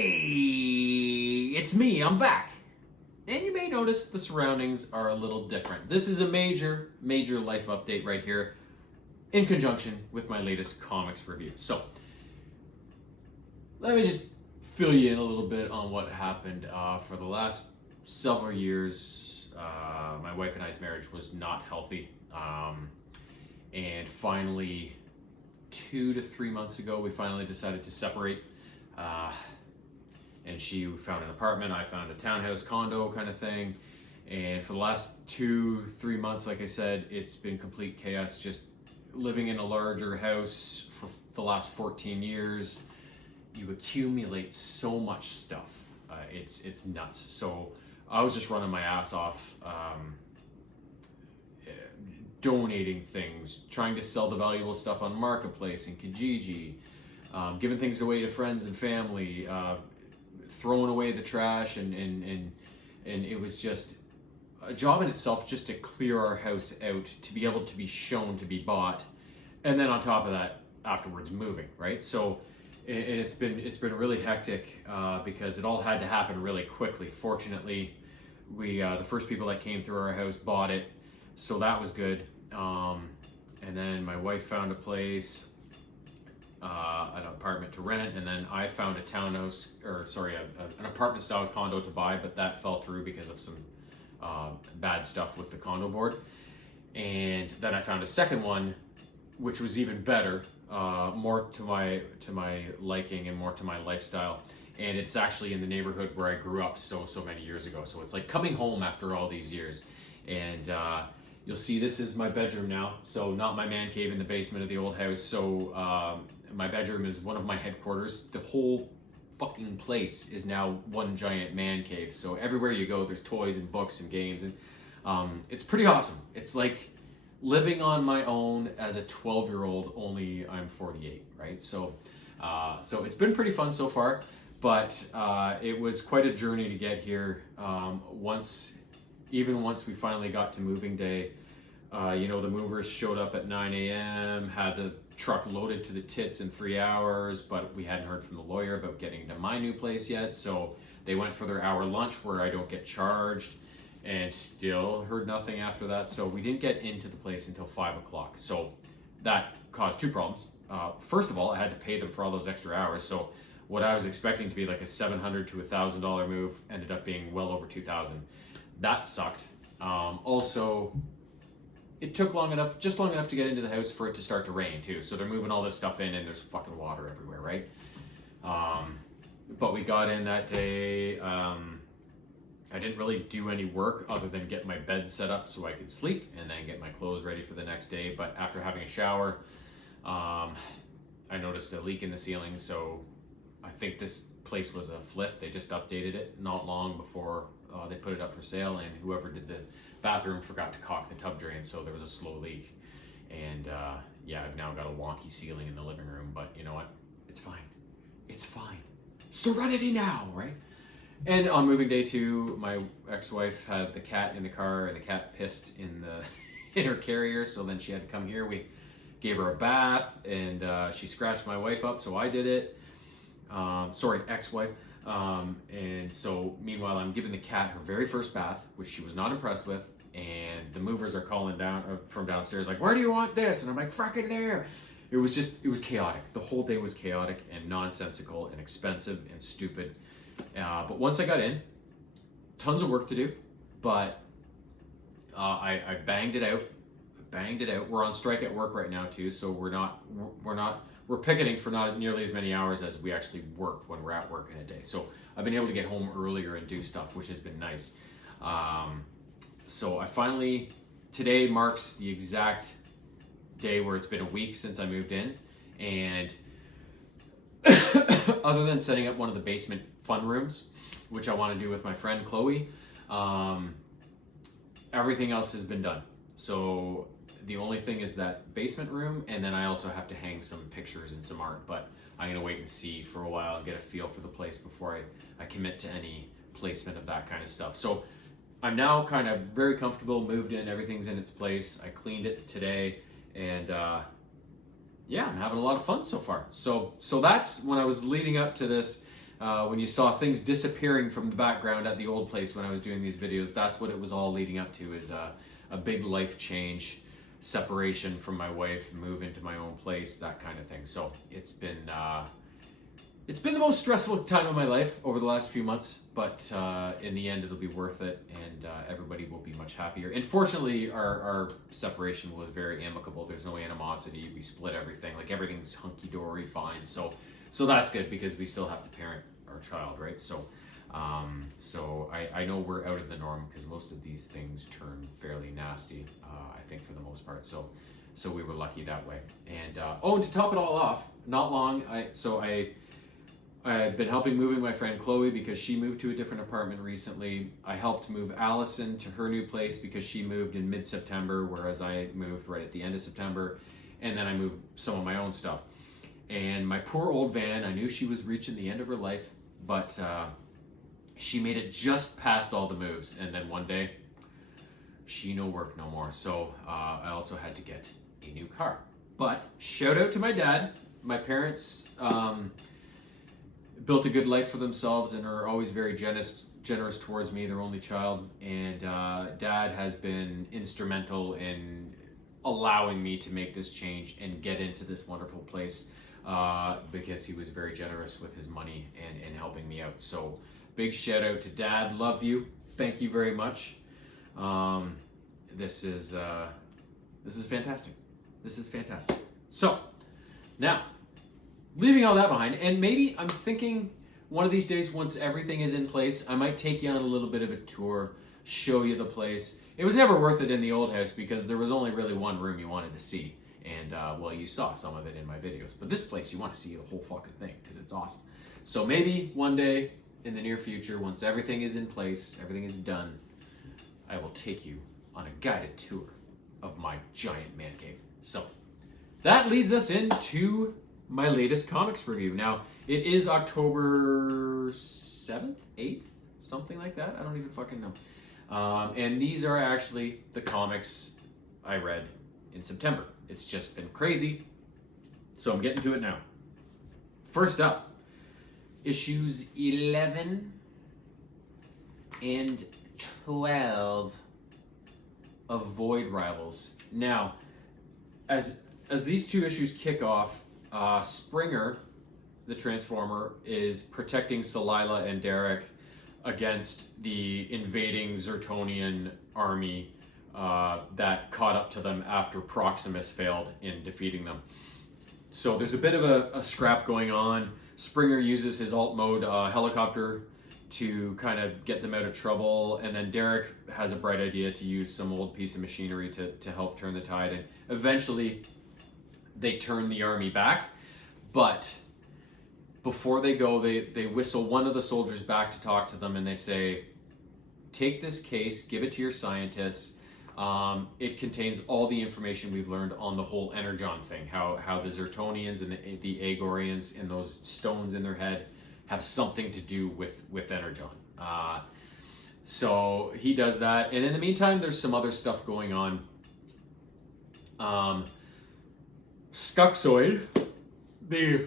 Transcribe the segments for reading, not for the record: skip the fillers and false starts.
Hey, it's me, I'm back. And you may notice the surroundings are a little different. This is a major life update right here in conjunction with my latest comics review. So, let me just fill you in a little bit on what happened. For the last several years, my wife and I's marriage was not healthy. And finally, 2 to 3 months ago, we finally decided to separate. And she found an apartment, I found a townhouse condo kind of thing. And for the last 2-3 months, like I said, it's been complete chaos. Just living in a larger house for the last 14 years, you accumulate so much stuff. It's nuts. So I was just running my ass off, donating things, trying to sell the valuable stuff on Marketplace and Kijiji, giving things away to friends and family, throwing away the trash, and it was just a job in itself just to clear our house out, to be able to be shown to be bought, and then on top of that, afterwards moving, right? So, and it's been really hectic because it all had to happen really quickly. Fortunately, we the first people that came through our house bought it, so that was good. And then my wife found a place, an apartment to rent, and then I found a townhouse, an apartment style condo to buy, but that fell through because of some bad stuff with the condo board. And then I found a second one, which was even better, more to my liking and more to my lifestyle. And it's actually in the neighborhood where I grew up so many years ago. So it's like coming home after all these years. And you'll see this is my bedroom now. So not my man cave in the basement of the old house. So my bedroom is one of my headquarters. The whole fucking place is now one giant man cave. So everywhere you go, there's toys and books and games. And it's pretty awesome. It's like living on my own as a 12-year-old, only I'm 48, right? So it's been pretty fun so far, but it was quite a journey to get here. Once we finally got to moving day, the movers showed up at 9 a.m., had the truck loaded to the tits in 3 hours, but we hadn't heard from the lawyer about getting to my new place yet, so they went for their hour lunch where I don't get charged, and still heard nothing after that. So we didn't get into the place until 5 o'clock. So that caused two problems. First of all, I had to pay them for all those extra hours. So what I was expecting to be like a $700 to $1,000 move ended up being well over $2,000. That sucked. Also, it took just long enough to get into the house for it to start to rain too. So they're moving all this stuff in and there's fucking water everywhere, right? But we got in that day. I didn't really do any work other than get my bed set up so I could sleep and then get my clothes ready for the next day. But after having a shower, I noticed a leak in the ceiling. So I think this place was a flip. They just updated it not long before they put it up for sale, and whoever did the bathroom forgot to caulk the tub drain, so there was a slow leak. And I've now got a wonky ceiling in the living room, but you know what? It's fine. It's fine. Serenity now, right? And on moving day 2, my ex-wife had the cat in the car, and the cat pissed in her carrier, so then she had to come here. We gave her a bath, and she scratched my wife up, so I did it. Ex-wife. And so meanwhile, I'm giving the cat her very first bath, which she was not impressed with, and the movers are calling down from downstairs like, "Where do you want this?" And I'm like, "Fuck it there." It was chaotic. The whole day was chaotic and nonsensical and expensive and stupid. But once I got in, tons of work to do, but I banged it out. We're on strike at work right now too, so we're picketing for not nearly as many hours as we actually work when we're at work in a day. So I've been able to get home earlier and do stuff, which has been nice. So today marks the exact day where it's been a week since I moved in, and other than setting up one of the basement fun rooms, which I want to do with my friend Chloe, everything else has been done. So the only thing is that basement room, and then I also have to hang some pictures and some art, but I'm going to wait and see for a while and get a feel for the place before I commit to any placement of that kind of stuff. So I'm now kind of very comfortable, moved in, everything's in its place. I cleaned it today, and I'm having a lot of fun so far. So that's when I was leading up to this. when you saw things disappearing from the background at the old place when I was doing these videos, that's what it was all leading up to, is a big life change, separation from my wife, move into my own place, that kind of thing. So it's been the most stressful time of my life over the last few months, but in the end, it'll be worth it, and everybody will be much happier. And fortunately, our separation was very amicable. There's no animosity. We split everything. Like, everything's hunky-dory, fine. So that's good, because we still have to parent our child, right? So I know we're out of the norm, because most of these things turn fairly nasty, I think, for the most part. So we were lucky that way. And and to top it all off, not long, I've been helping moving my friend Chloe, because she moved to a different apartment recently. I helped move Allison to her new place because she moved in mid-September, whereas I moved right at the end of September. And then I moved some of my own stuff. And my poor old van, I knew she was reaching the end of her life, but she made it just past all the moves. And then one day, she no work no more. So I also had to get a new car. But shout out to my dad. My parents built a good life for themselves and are always very generous towards me, their only child. And Dad has been instrumental in allowing me to make this change and get into this wonderful place, because he was very generous with his money and helping me out. So big shout out to Dad. Love you. Thank you very much. This is fantastic. This is fantastic. So now, leaving all that behind, and maybe I'm thinking one of these days, once everything is in place, I might take you on a little bit of a tour, show you the place. It was never worth it in the old house, because there was only really one room you wanted to see. And, well, you saw some of it in my videos. But this place, you want to see the whole fucking thing, because it's awesome. So maybe one day in the near future, once everything is in place, everything is done, I will take you on a guided tour of my giant man cave. So that leads us into my latest comics review. Now, it is October 7th, 8th, something like that. I don't even fucking know. And these are actually the comics I read in September. It's just been crazy. So I'm getting to it now. First up, issues 11 and 12 of Void Rivals. Now, as these two issues kick off, Springer, the Transformer, is protecting Celila and Derek against the invading Zertonian army that caught up to them after Proximus failed in defeating them. So there's a bit of a scrap going on. Springer uses his alt mode helicopter to kind of get them out of trouble, and then Derek has a bright idea to use some old piece of machinery to help turn the tide, and eventually they turn the army back. But before they go, they whistle one of the soldiers back to talk to them, and they say, take this case, give it to your scientists. It contains all the information we've learned on the whole Energon thing, how the Zertonians and the Agorians and those stones in their head have something to do with Energon. So he does that, and in the meantime, there's some other stuff going on. Skuxoid, the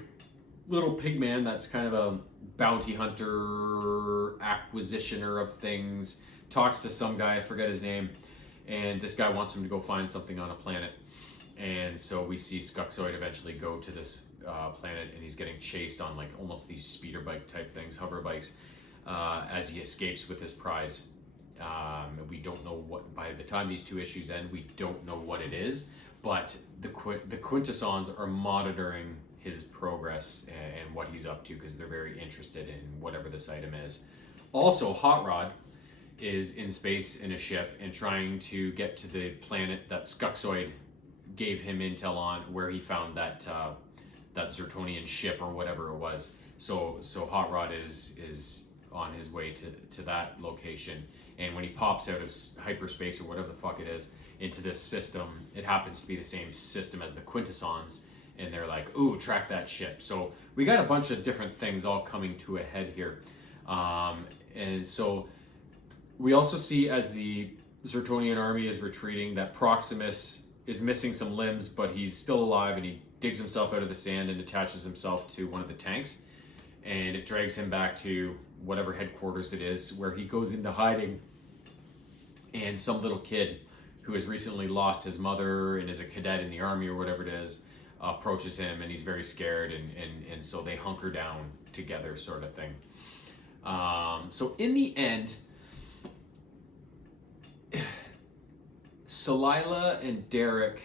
little pig man that's kind of a bounty hunter, acquisitioner of things, talks to some guy, I forget his name, and this guy wants him to go find something on a planet. And so we see Skuxoid eventually go to this planet, and he's getting chased on like almost these speeder bike type things, hover bikes, as he escapes with his prize. We don't know what, by the time these two issues end, we don't know what it is, but the Quintessons are monitoring his progress and what he's up to, because they're very interested in whatever this item is. Also, Hot Rod is in space in a ship and trying to get to the planet that Skuxoid gave him intel on, where he found that Zertonian ship or whatever it was. So Hot Rod is on his way to that location, and when he pops out of hyperspace or whatever the fuck it is into this system, it happens to be the same system as the Quintessons, and they're like, ooh, track that ship. So we got a bunch of different things all coming to a head here. And so we also see, as the Zertonian army is retreating, that Proximus is missing some limbs, but he's still alive, and he digs himself out of the sand and attaches himself to one of the tanks. and it drags him back to whatever headquarters it is, where he goes into hiding, and some little kid who has recently lost his mother and is a cadet in the army or whatever it is approaches him, and he's very scared, and so they hunker down together, sort of thing. So in the end, Salila and Derek,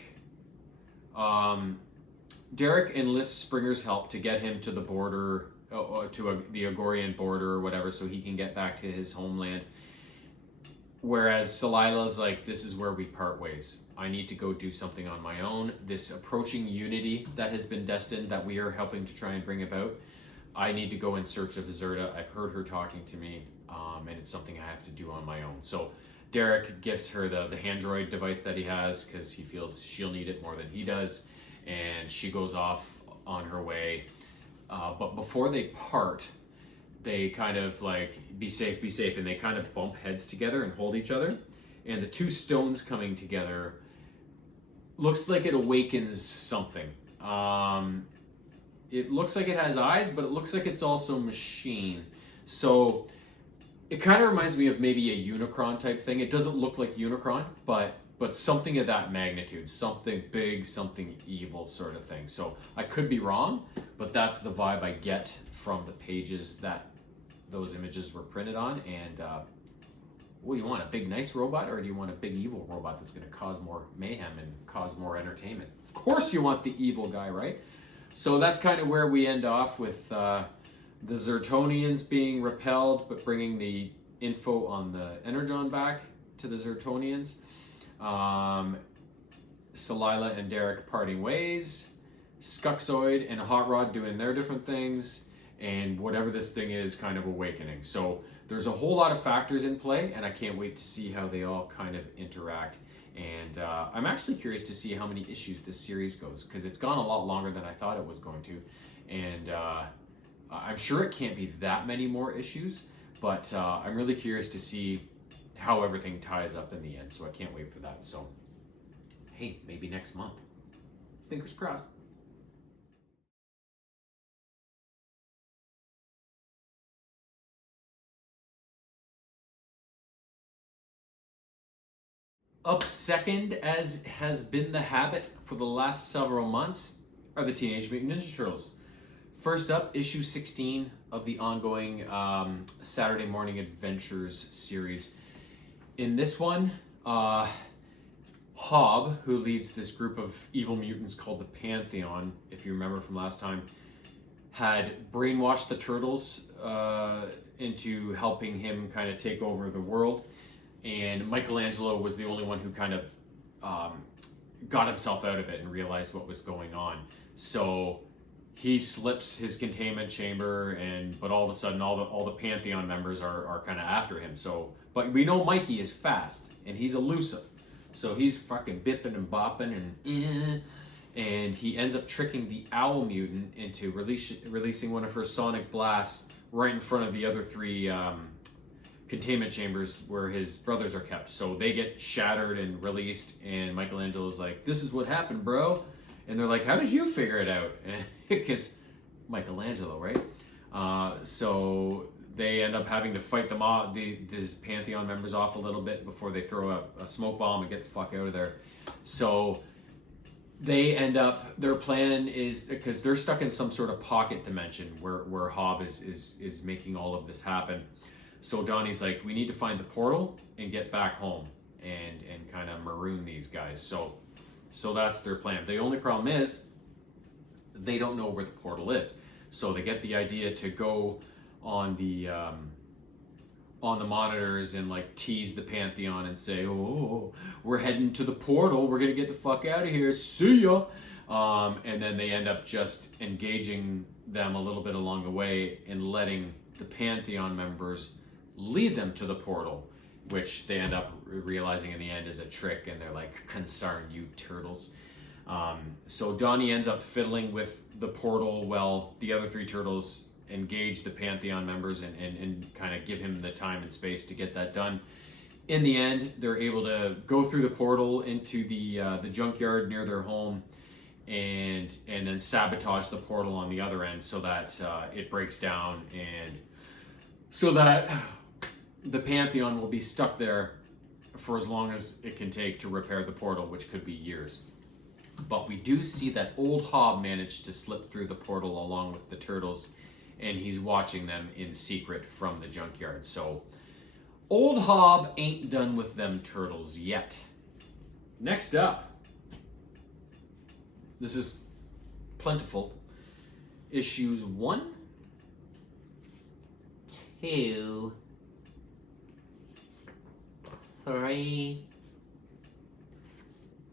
Derek enlists Springer's help to get him to the border, the Agorian border or whatever, so he can get back to his homeland. Whereas Salila's like, this is where we part ways. I need to go do something on my own. This approaching unity that has been destined, that we are helping to try and bring about, I need to go in search of Zerta. I've heard her talking to me, and it's something I have to do on my own. So Derek gives her the Handroid device that he has, because he feels she'll need it more than he does, and she goes off on her way. But before they part, they kind of like, be safe, and they kind of bump heads together and hold each other. And the two stones coming together looks like it awakens something. It looks like it has eyes, but it looks like it's also machine. So it kind of reminds me of maybe a Unicron type thing. It doesn't look like Unicron, but something of that magnitude, something big, something evil sort of thing. So I could be wrong, but that's the vibe I get from the pages that those images were printed on. And what do you want, a big nice robot, or do you want a big evil robot that's going to cause more mayhem and cause more entertainment? Of course you want the evil guy, right? So that's kind of where we end off, with the Zertonians being repelled, but bringing the info on the Energon back to the Zertonians. Salila and Derek parting ways, Skuxoid and Hot Rod doing their different things, and whatever this thing is kind of awakening. So there's a whole lot of factors in play, and I can't wait to see how they all kind of interact. And I'm actually curious to see how many issues this series goes, because it's gone a lot longer than I thought it was going to. And I'm sure it can't be that many more issues, but I'm really curious to see how everything ties up in the end. So I can't wait for that. So, hey, maybe next month. Fingers crossed. Up second, as has been the habit for the last several months, are the Teenage Mutant Ninja Turtles. First up, issue 16 of the ongoing Saturday Morning Adventures series. In this one, Hob, who leads this group of evil mutants called the Pantheon, if you remember from last time, had brainwashed the Turtles into helping him kind of take over the world. And Michelangelo was the only one who kind of got himself out of it and realized what was going on. So he slips his containment chamber, but all of a sudden all the Pantheon members are kind of after him. So, but we know Mikey is fast and he's elusive, so he's fucking bipping and bopping and he ends up tricking the Owl Mutant into releasing one of her sonic blasts right in front of the other three containment chambers where his brothers are kept. So they get shattered and released, and Michelangelo's like, "This is what happened, bro." And they're like, "How did you figure it out?" Because Michelangelo, right? So they end up having to fight them off, these Pantheon members off a little bit before they throw a smoke bomb and get the fuck out of there. So they end up, their plan is, because they're stuck in some sort of pocket dimension where Hob is making all of this happen. So Donnie's like, we need to find the portal and get back home and kind of maroon these guys. So that's their plan. The only problem is they don't know where the portal is. So they get the idea to go on the monitors and like tease the Pantheon and say, "Oh, we're heading to the portal. We're gonna get the fuck out of here. See ya." And then they end up just engaging them a little bit along the way and letting the Pantheon members lead them to the portal, which they end up realizing in the end is a trick, and they're like, "Concern you, turtles." So Donnie ends up fiddling with the portal while the other three turtles engage the Pantheon members and kind of give him the time and space to get that done. In the end, they're able to go through the portal into the junkyard near their home, and then sabotage the portal on the other end so that it breaks down, and so that the Pantheon will be stuck there for as long as it can take to repair the portal, which could be years. But we do see that old Hob managed to slip through the portal along with the turtles, and he's watching them in secret from the junkyard. So old Hob ain't done with them turtles yet. Next up, this is plentiful. Issues 1, 2, 3,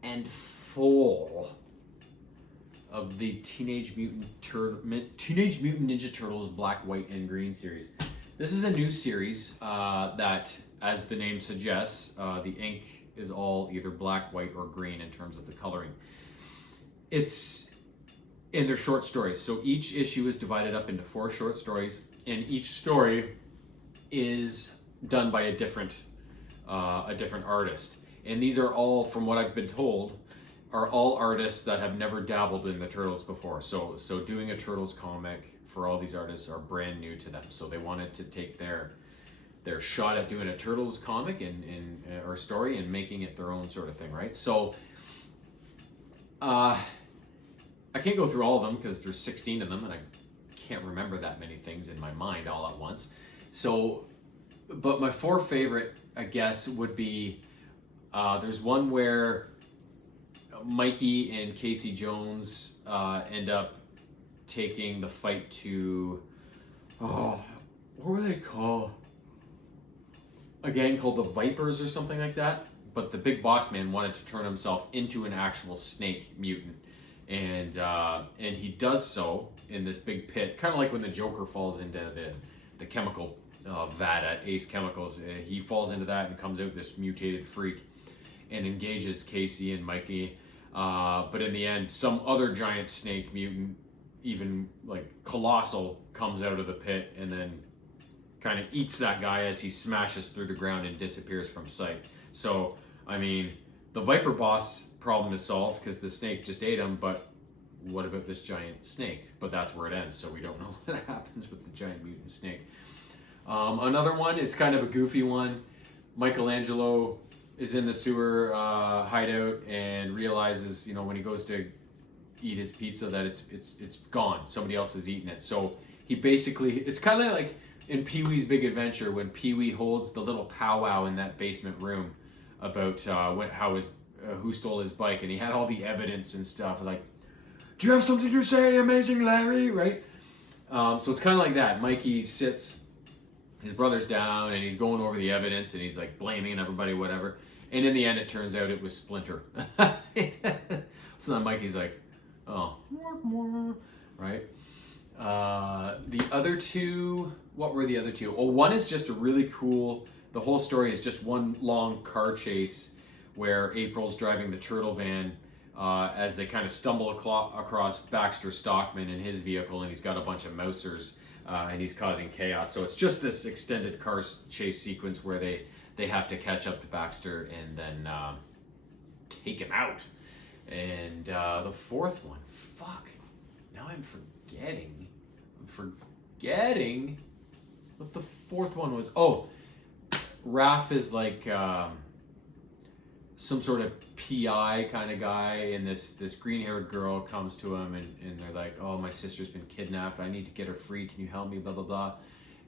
and 4 of the Teenage Mutant Ninja Turtles Black, White, and Green series. This is a new series that, as the name suggests, the ink is all either black, white, or green in terms of the coloring. And they're short stories. So each issue is divided up into 4 short stories, and each story is done by a different artist. And these are all, from what I've been told, are all artists that have never dabbled in the Turtles before. So doing a Turtles comic for all these artists are brand new to them. So they wanted to take their shot at doing a Turtles comic or story and making it their own sort of thing, right? So I can't go through all of them because there's 16 of them, and I can't remember that many things in my mind all at once. So, but my 4 favorite, I guess, would be there's one where Mikey and Casey Jones end up taking the fight to, what were they called? A gang called the Vipers or something like that. But the big boss man wanted to turn himself into an actual snake mutant, and he does so in this big pit, kind of like when the Joker falls into the chemical vat at Ace Chemicals. He falls into that and comes out this mutated freak and engages Casey and Mikey. But in the end, some other giant snake mutant, even like colossal, comes out of the pit and then kind of eats that guy as he smashes through the ground and disappears from sight. So, I mean, the Viper boss problem is solved because the snake just ate him, but what about this giant snake? But that's where it ends, so we don't know what happens with the giant mutant snake. Another one, it's kind of a goofy one. Michelangelo is in the sewer hideout and realizes, when he goes to eat his pizza, that it's gone. Somebody else has eaten it. So he basically, it's kind of like in Pee-wee's Big Adventure when Pee-wee holds the little powwow in that basement room about who stole his bike, and he had all the evidence and stuff, like, do you have something to say, Amazing Larry, right? So it's kind of like that. Mikey sits his brother's down and he's going over the evidence and he's like blaming everybody, whatever. And in the end, it turns out it was Splinter. So then Mikey's like, oh, right? The other 2, what were the other 2? Oh, one is just a really cool, the whole story is just one long car chase where April's driving the turtle van as they kind of stumble across Baxter Stockman in his vehicle, and he's got a bunch of mousers and he's causing chaos. So it's just this extended car chase sequence where they have to catch up to Baxter and then take him out. And the 4th one, fuck, now I'm forgetting what the 4th one was. Oh, Raph is like some sort of PI kind of guy, and this green-haired girl comes to him and they're like, oh, my sister's been kidnapped, I need to get her free, can you help me, blah blah blah.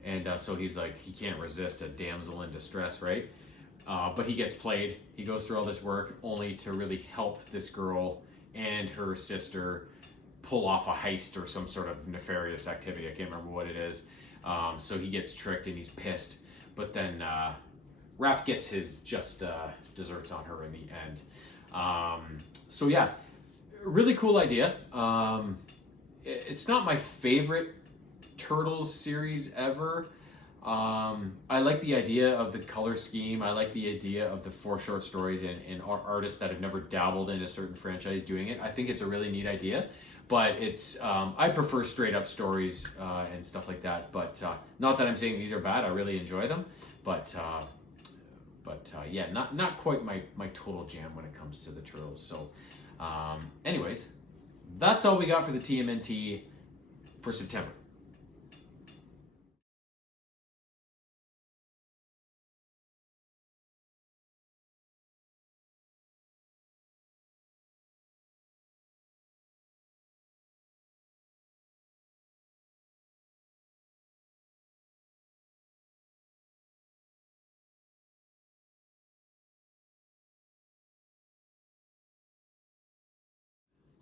And so he's like, he can't resist a damsel in distress, right? But he gets played. He goes through all this work only to really help this girl and her sister pull off a heist or some sort of nefarious activity. I can't remember what it is. So he gets tricked and he's pissed. But then Raph gets his just desserts on her in the end. So yeah, really cool idea. It's not my favorite Turtles series ever. I like the idea of the color scheme. I like the idea of the 4 short stories and artists that have never dabbled in a certain franchise doing it. I think it's a really neat idea, but it's I prefer straight up stories and stuff like that. But not that I'm saying these are bad. I really enjoy them, but yeah, not quite my total jam when it comes to the Turtles. So anyways, that's all we got for the TMNT for September.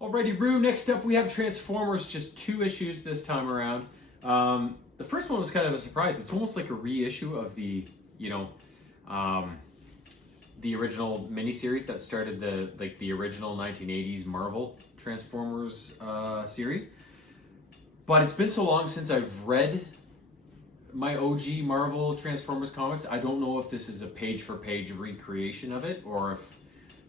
Alrighty, Rue. Next up, we have Transformers. Just 2 issues this time around. The first one was kind of a surprise. It's almost like a reissue of the, the original miniseries that started the original 1980s Marvel Transformers series. But it's been so long since I've read my OG Marvel Transformers comics. I don't know if this is a page-for-page recreation of it or if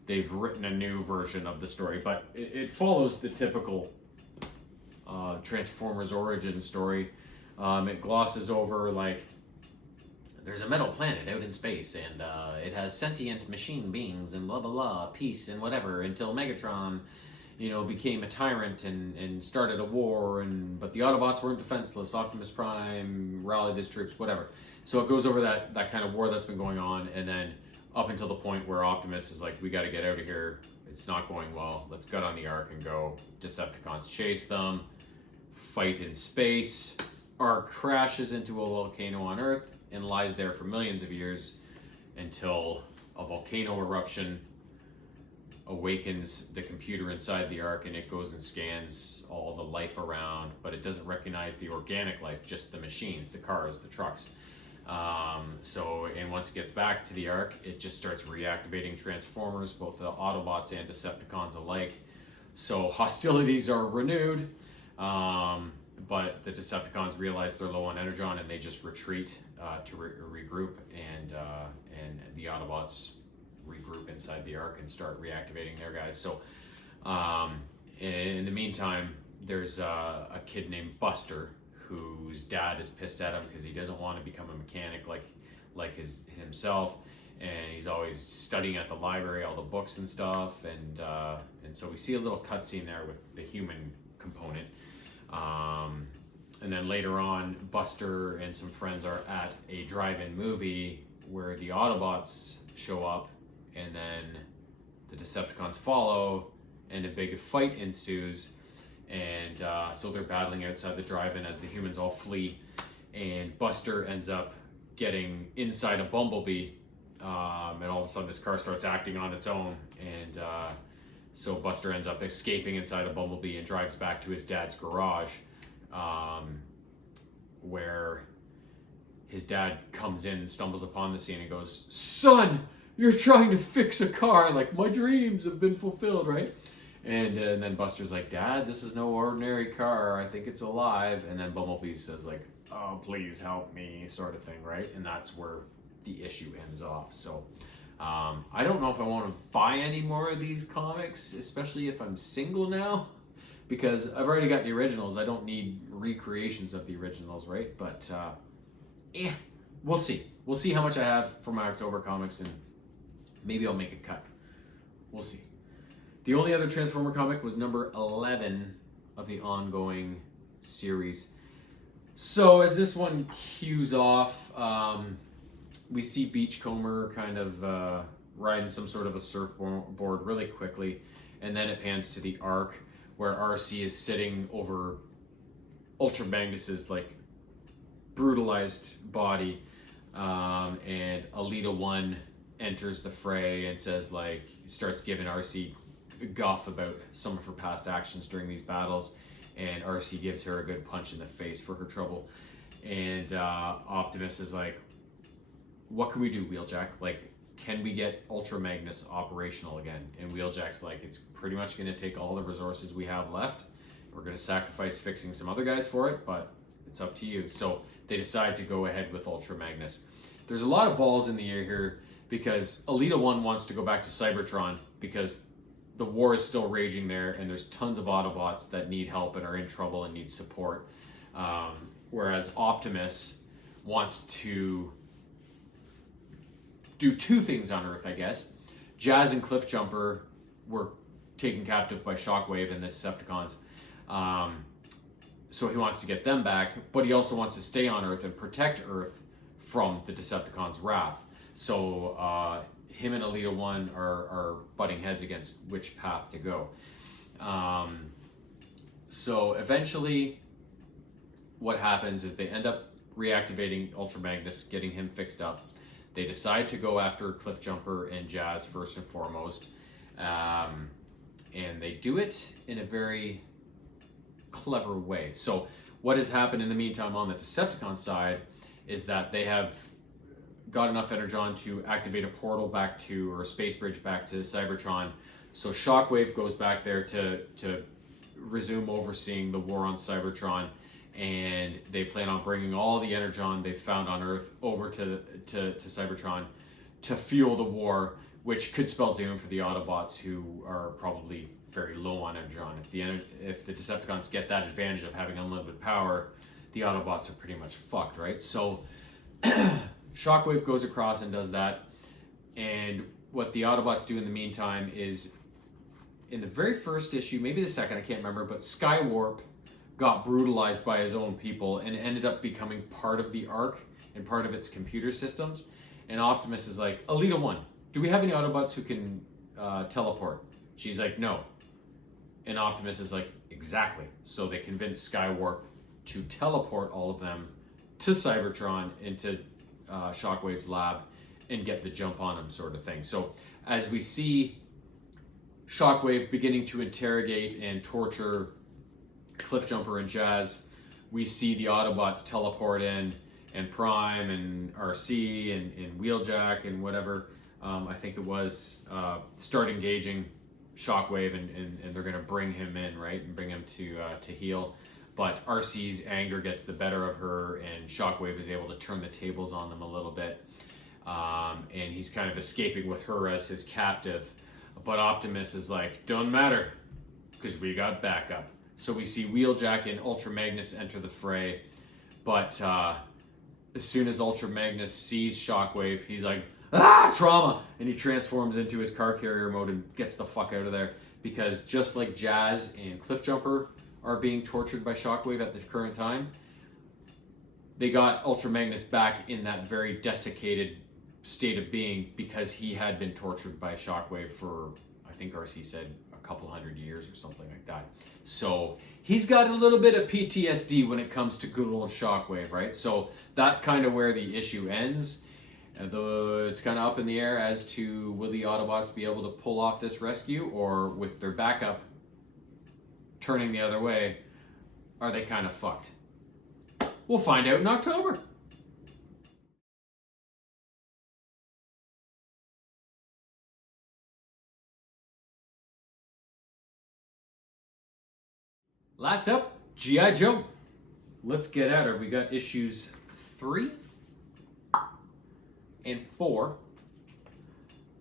they've written a new version of the story, but it follows the typical Transformers origin story. It glosses over, like, there's a metal planet out in space, and it has sentient machine beings, and blah blah blah, peace and whatever, until Megatron, became a tyrant and started a war, but the Autobots weren't defenseless. Optimus Prime rallied his troops, whatever. So it goes over that kind of war that's been going on, and then up until the point where Optimus is like, we got to get out of here. It's not going well. Let's get on the Ark and go. Decepticons chase them, fight in space. Ark crashes into a volcano on Earth and lies there for millions of years until a volcano eruption awakens the computer inside the Ark, and it goes and scans all the life around, but it doesn't recognize the organic life, just the machines, the cars, the trucks. And once it gets back to the Ark, it just starts reactivating Transformers, both the Autobots and Decepticons alike. So hostilities are renewed, but the Decepticons realize they're low on energon and they just retreat to regroup, and the Autobots regroup inside the Ark and start reactivating their guys. So in the meantime, there's a kid named Buster whose dad is pissed at him because he doesn't want to become a mechanic like himself, and he's always studying at the library, all the books and stuff, and so we see a little cutscene there with the human component, and then later on, Buster and some friends are at a drive-in movie where the Autobots show up, and then the Decepticons follow, and a big fight ensues. And so they're battling outside the drive-in as the humans all flee, and Buster ends up getting inside a Bumblebee, and all of a sudden this car starts acting on its own, and so Buster ends up escaping inside a Bumblebee and drives back to his dad's garage, where his dad comes in and stumbles upon the scene and goes, "Son, you're trying to fix a car, like my dreams have been fulfilled, right?" And then Buster's like, "Dad, this is no ordinary car. I think it's alive." And then Bumblebee says like, "Oh, please help me," sort of thing, right? And that's where the issue ends off. So I don't know if I want to buy any more of these comics, especially if I'm single now, because I've already got the originals. I don't need recreations of the originals, right? But we'll see. We'll see how much I have for my October comics, and maybe I'll make a cut. We'll see. The only other Transformer comic was number 11 of the ongoing series. So as this one cues off, we see Beachcomber kind of riding some sort of a surfboard really quickly, and then it pans to the Ark, where RC is sitting over Ultra Magnus's like brutalized body, and Alita 1 enters the fray and says, like, starts giving RC guff about some of her past actions during these battles, and RC gives her a good punch in the face for her trouble. And Optimus is like, "What can we do, Wheeljack? Like, can we get Ultra Magnus operational again?" And Wheeljack's like, "It's pretty much going to take all the resources we have left. We're going to sacrifice fixing some other guys for it, but it's up to you." So they decide to go ahead with Ultra Magnus. There's a lot of balls in the air here, because Alita 1 wants to go back to Cybertron because the war is still raging there, and there's tons of Autobots that need help and are in trouble and need support. Whereas Optimus wants to do 2 things on Earth, I guess. Jazz and Cliffjumper were taken captive by Shockwave and the Decepticons. So he wants to get them back, but he also wants to stay on Earth and protect Earth from the Decepticons' wrath. So him and Elita 1 are butting heads against which path to go. So eventually what happens is they end up reactivating Ultra Magnus, getting him fixed up. They decide to go after Cliffjumper and Jazz first and foremost. And they do it in a very clever way. So what has happened in the meantime on the Decepticon side is that they have got enough Energon to activate a portal back to, or a space bridge back to Cybertron. So Shockwave goes back there to resume overseeing the war on Cybertron, and they plan on bringing all the Energon they found on Earth over to Cybertron to fuel the war, which could spell doom for the Autobots, who are probably very low on Energon. If the Decepticons get that advantage of having unlimited power, the Autobots are pretty much fucked, right? So Shockwave goes across and does that, and what the Autobots do in the meantime is, in the very first issue, maybe the second, I can't remember, but Skywarp got brutalized by his own people and ended up becoming part of the Ark and part of its computer systems. And Optimus is like, Elita 1, do we have any Autobots who can teleport? She's like, no. And Optimus is like, exactly. So they convince Skywarp to teleport all of them to Cybertron, into Shockwave's lab, and get the jump on him, sort of thing. So as we see Shockwave beginning to interrogate and torture Cliffjumper and Jazz, we see the Autobots teleport in, and Prime and RC and Wheeljack and whatever, I think it was, start engaging Shockwave, and they're going to bring him in, right, and bring him to heal. But RC's anger gets the better of her, and Shockwave is able to turn the tables on them a little bit. And he's kind of escaping with her as his captive. But Optimus is like, don't matter, because we got backup. So we see Wheeljack and Ultra Magnus enter the fray. But as soon as Ultra Magnus sees Shockwave, he's like, ah, trauma! And he transforms into his car carrier mode and gets the fuck out of there. Because just like Jazz and Cliffjumper are being tortured by Shockwave at the current time, they got Ultra Magnus back in that very desiccated state of being because he had been tortured by Shockwave for, I think RC said, a couple hundred years or something like that. So he's got a little bit of PTSD when it comes to good old Shockwave, right? So that's kind of where the issue ends. Though it's kind of up in the air as to will the Autobots be able to pull off this rescue, or with their backup turning the other way, are they kind of fucked? We'll find out in October. Last up, G.I. Joe. Let's get at her. We got issues 3 and 4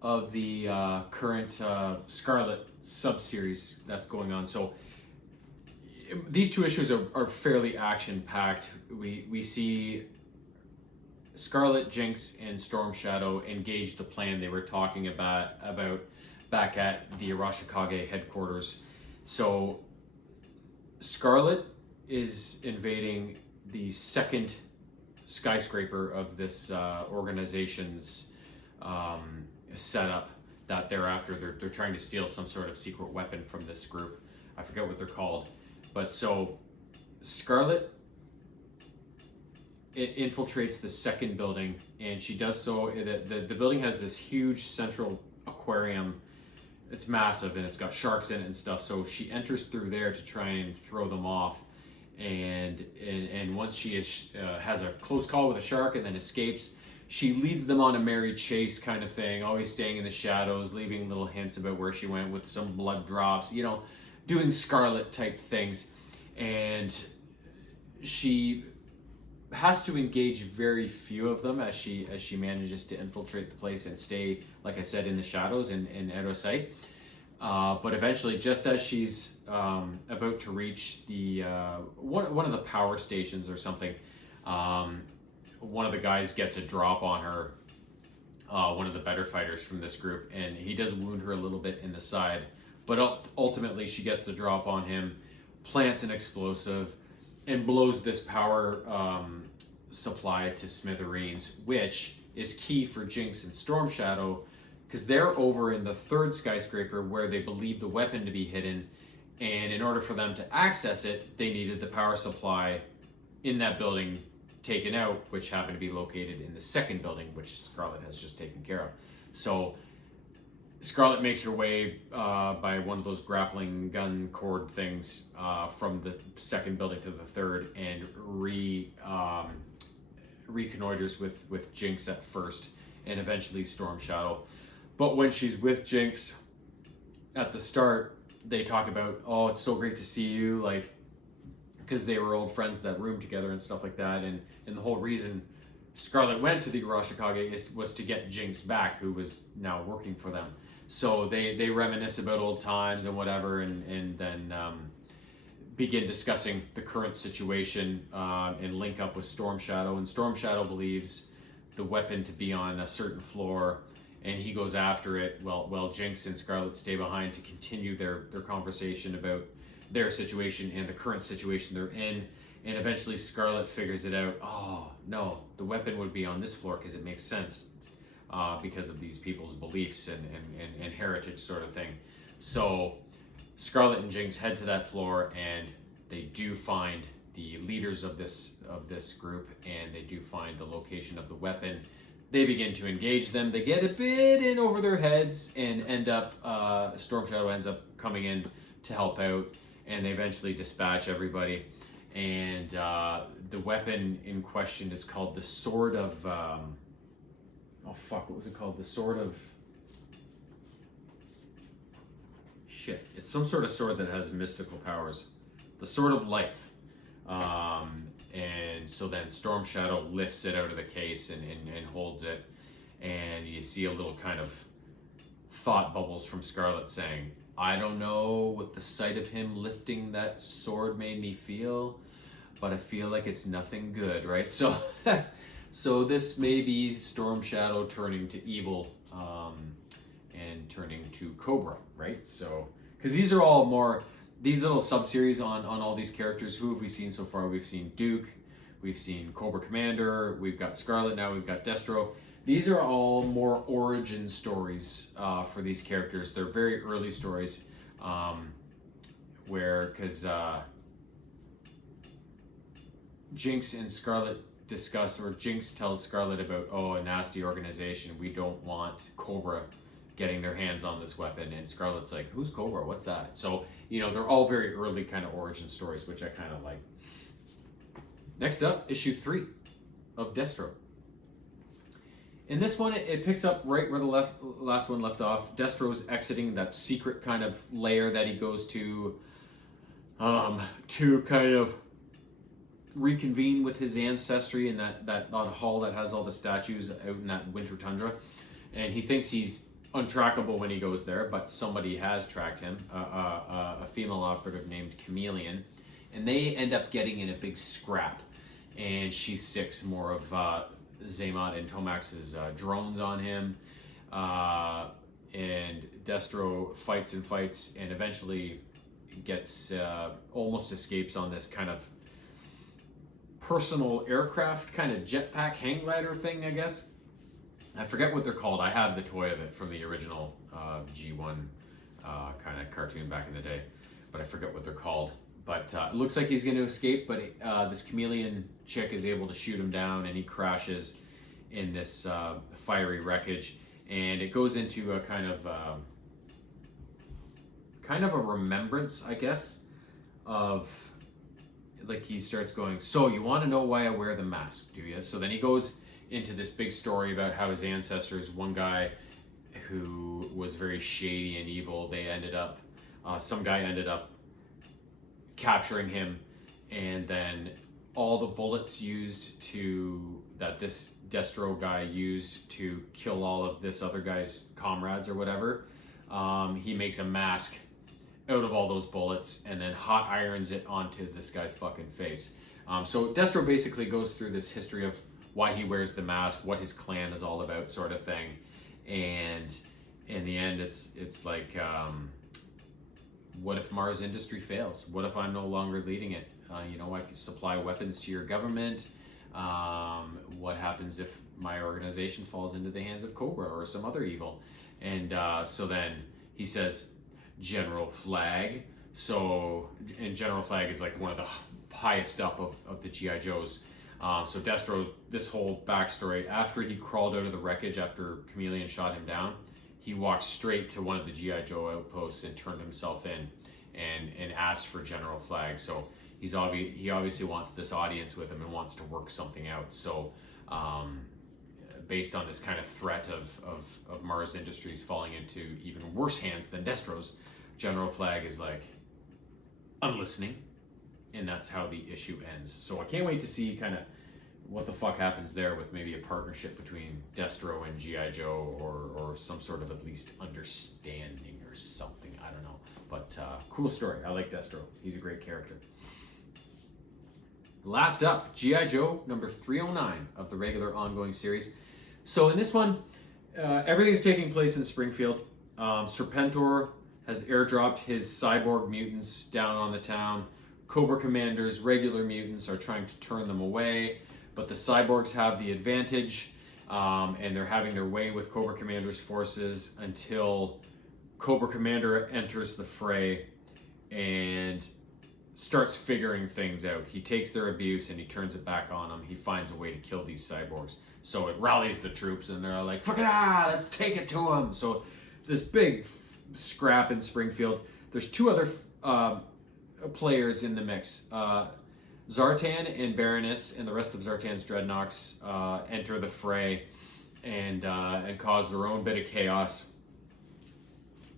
of the current Scarlet sub-series that's going on. So these two issues are fairly action-packed. We see Scarlet, Jinx, and Storm Shadow engage the plan they were talking about back at the Arashikage headquarters. So Scarlet is invading the second skyscraper of this organization's setup that they're after. They're trying to steal some sort of secret weapon from this group. I forget what they're called. But so Scarlet infiltrates the second building, and she does so. The building has this huge central aquarium. It's massive, and it's got sharks in it and stuff. So she enters through there to try and throw them off. And once she has a close call with a shark and then escapes, she leads them on a merry chase kind of thing, always staying in the shadows, leaving little hints about where she went with some blood drops, you know, doing Scarlet type things. And she has to engage very few of them as she manages to infiltrate the place and stay, like I said, in the shadows and out of sight. But eventually, just as she's about to reach the one of the power stations or something, one of the guys gets a drop on her, one of the better fighters from this group, and he does wound her a little bit in the side. But ultimately, she gets the drop on him, plants an explosive, and blows this power supply to smithereens, which is key for Jinx and Storm Shadow, because they're over in the third skyscraper where they believe the weapon to be hidden, and in order for them to access it, they needed the power supply in that building taken out, which happened to be located in the second building, which Scarlet has just taken care of. So Scarlet makes her way by one of those grappling gun cord things from the second building to the third, and reconnoiters with Jinx at first, and eventually Storm Shadow. But when she's with Jinx at the start, they talk about, oh, it's so great to see you, like, because they were old friends that roomed together and stuff like that. And the whole reason Scarlet went to the Arashikage was to get Jinx back, who was now working for them. So they reminisce about old times and whatever, and then begin discussing the current situation and link up with Storm Shadow. And Storm Shadow believes the weapon to be on a certain floor, and he goes after it while Jinx and Scarlet stay behind to continue their conversation about their situation and the current situation they're in. And eventually Scarlet figures it out. Oh no, the weapon would be on this floor because it makes sense because of these people's beliefs and heritage sort of thing. So Scarlet and Jinx head to that floor, and they do find the leaders of this group, and they do find the location of the weapon. They begin to engage them. They get a bit in over their heads and end up, Storm Shadow ends up coming in to help out, and they eventually dispatch everybody. And the weapon in question is called the Sword of, what was it called? The Sword of, shit. It's some sort of sword that has mystical powers. The Sword of Life. And so then Storm Shadow lifts it out of the case and holds it, and you see a little kind of thought bubbles from Scarlet saying, I don't know what the sight of him lifting that sword made me feel, but I feel like it's nothing good, right? So so this may be Storm Shadow turning to evil and turning to Cobra, right? So, because these are all more, these little sub-series on all these characters. Who have we seen so far? We've seen Duke, we've seen Cobra Commander, we've got Scarlet, now we've got Destro. These are all more origin stories for these characters. They're very early stories because Jinx and Scarlet discuss, or Jinx tells Scarlet about, a nasty organization. We don't want Cobra getting their hands on this weapon. And Scarlet's like, who's Cobra? What's that? So, they're all very early kind of origin stories, which I kind of like. Next up, issue 3 of Destro. In this one, it picks up right where the last one left off. Destro's exiting that secret kind of lair that he goes to kind of reconvene with his ancestry in that hall that has all the statues out in that winter tundra. And he thinks he's untrackable when he goes there, but somebody has tracked him, a female operative named Chameleon, and they end up getting in a big scrap, and she sicks more of Zaymot and Tomax's drones on him, and Destro fights and eventually gets almost escapes on this kind of personal aircraft, kind of jetpack hang glider thing, I guess. I forget what they're called. I have the toy of it from the original G1 kind of cartoon back in the day, but I forget what they're called. But it looks like he's going to escape, but this Chameleon chick is able to shoot him down, and he crashes in this fiery wreckage. And it goes into a kind of a remembrance, I guess, of, like, he starts going, so you want to know why I wear the mask, do you? So then he goes into this big story about how his ancestors, one guy who was very shady and evil, they ended up, some guy ended up capturing him, and then all the bullets that this Destro guy used to kill all of this other guy's comrades or whatever, he makes a mask out of all those bullets and then hot irons it onto this guy's fucking face. So Destro basically goes through this history of why he wears the mask, what his clan is all about, sort of thing. And in the end, it's like what if Mars Industry fails? What if I'm no longer leading it? You know, I could supply weapons to your government. What happens if my organization falls into the hands of Cobra or some other evil? And so then he says, General Flag. So, and General Flag is like one of the highest up of the G.I. Joes. So Destro, this whole backstory, after he crawled out of the wreckage after Chameleon shot him down, he walked straight to one of the G.I. Joe outposts and turned himself in and asked for General Flag. So he obviously wants this audience with him and wants to work something out. So based on this kind of threat of Mars Industries falling into even worse hands than Destro's, General Flag is like, I'm listening. And that's how the issue ends. So I can't wait to see kind of what the fuck happens there with maybe a partnership between Destro and G.I. Joe or some sort of at least understanding or something. I don't know. But cool story. I like Destro. He's a great character. Last up, G.I. Joe number 309 of the regular ongoing series. So in this one, everything's taking place in Springfield. Serpentor has airdropped his cyborg mutants down on the town. Cobra Commander's regular mutants are trying to turn them away, but the cyborgs have the advantage, and they're having their way with Cobra Commander's forces until Cobra Commander enters the fray and starts figuring things out. He takes their abuse and he turns it back on them. He finds a way to kill these cyborgs. So it rallies the troops and they're like, fuck it, let's take it to him. So this big scrap in Springfield. There's two other players in the mix. Zartan and Baroness and the rest of Zartan's dreadnoks enter the fray and cause their own bit of chaos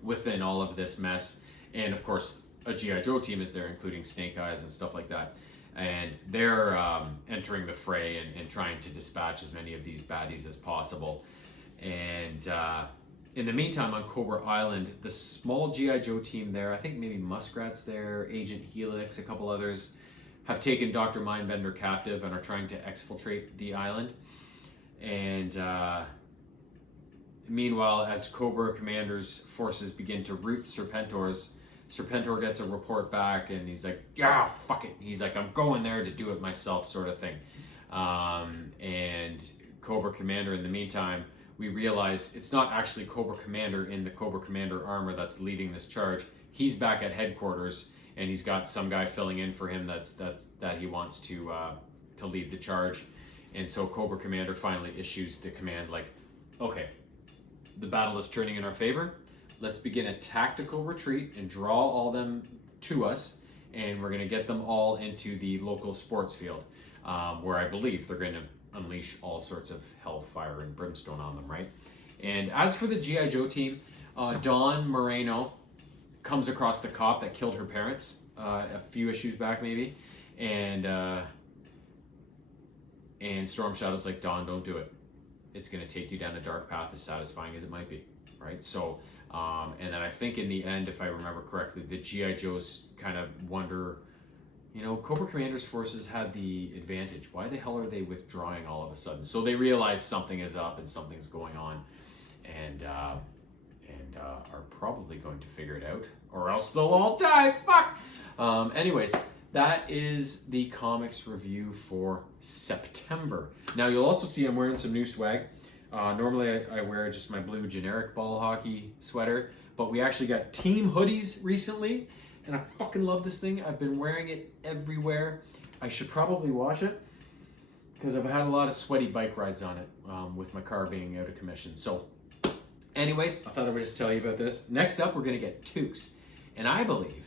within all of this mess. And of course, a G.I. Joe team is there, including Snake Eyes and stuff like that. And they're entering the fray and trying to dispatch as many of these baddies as possible. And in the meantime, on Cobra Island, the small G.I. Joe team there, I think maybe Muskrat's there, Agent Helix, a couple others, have taken Dr. Mindbender captive and are trying to exfiltrate the island. And meanwhile, as Cobra Commander's forces begin to rout Serpentor gets a report back and he's like, yeah, fuck it. He's like, I'm going there to do it myself, sort of thing. And Cobra Commander, in the meantime, we realize it's not actually Cobra Commander in the Cobra Commander armor that's leading this charge. He's back at headquarters and he's got some guy filling in for him that he wants to lead the charge. And so Cobra Commander finally issues the command like, okay, the battle is turning in our favor. Let's begin a tactical retreat and draw all them to us. And we're going to get them all into the local sports field where I believe they're going to unleash all sorts of hellfire and brimstone on them, right? And as for the G.I. Joe team, Dawn Moreno comes across the cop that killed her parents a few issues back, maybe. And Storm Shadow's like, Dawn, don't do it. It's going to take you down a dark path, as satisfying as it might be, right? So, and then I think in the end, if I remember correctly, the G.I. Joes kind of wonder, you know, Cobra Commander's forces had the advantage. Why the hell are they withdrawing all of a sudden? So they realize something is up and something's going on, and are probably going to figure it out, or else they'll all die. Fuck. Anyways, that is the comics review for September. Now you'll also see I'm wearing some new swag. Normally I wear just my blue generic ball hockey sweater, but we actually got team hoodies recently. And I fucking love this thing. I've been wearing it everywhere. I should probably wash it because I've had a lot of sweaty bike rides on it with my car being out of commission. So anyways, I thought I would just tell you about this. Next up, we're going to get toques. And I believe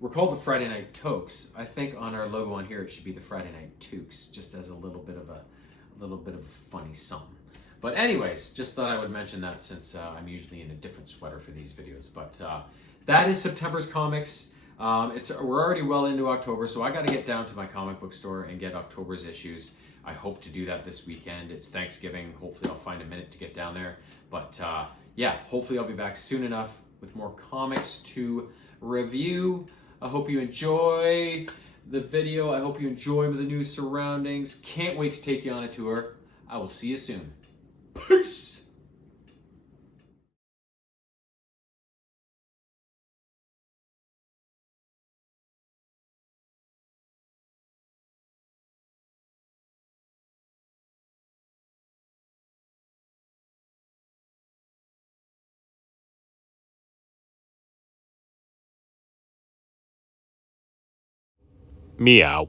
we're called the Friday Night Toques. I think on our logo on here, it should be the Friday Night Toques, just as a little bit of a funny something. But anyways, just thought I would mention that since I'm usually in a different sweater for these videos. But that is September's comics. We're already well into October, so I got to get down to my comic book store and get October's issues. I hope to do that this weekend. It's Thanksgiving. Hopefully I'll find a minute to get down there. But yeah, hopefully I'll be back soon enough with more comics to review. I hope you enjoy the video. I hope you enjoy the new surroundings. Can't wait to take you on a tour. I will see you soon. Peace! Meow.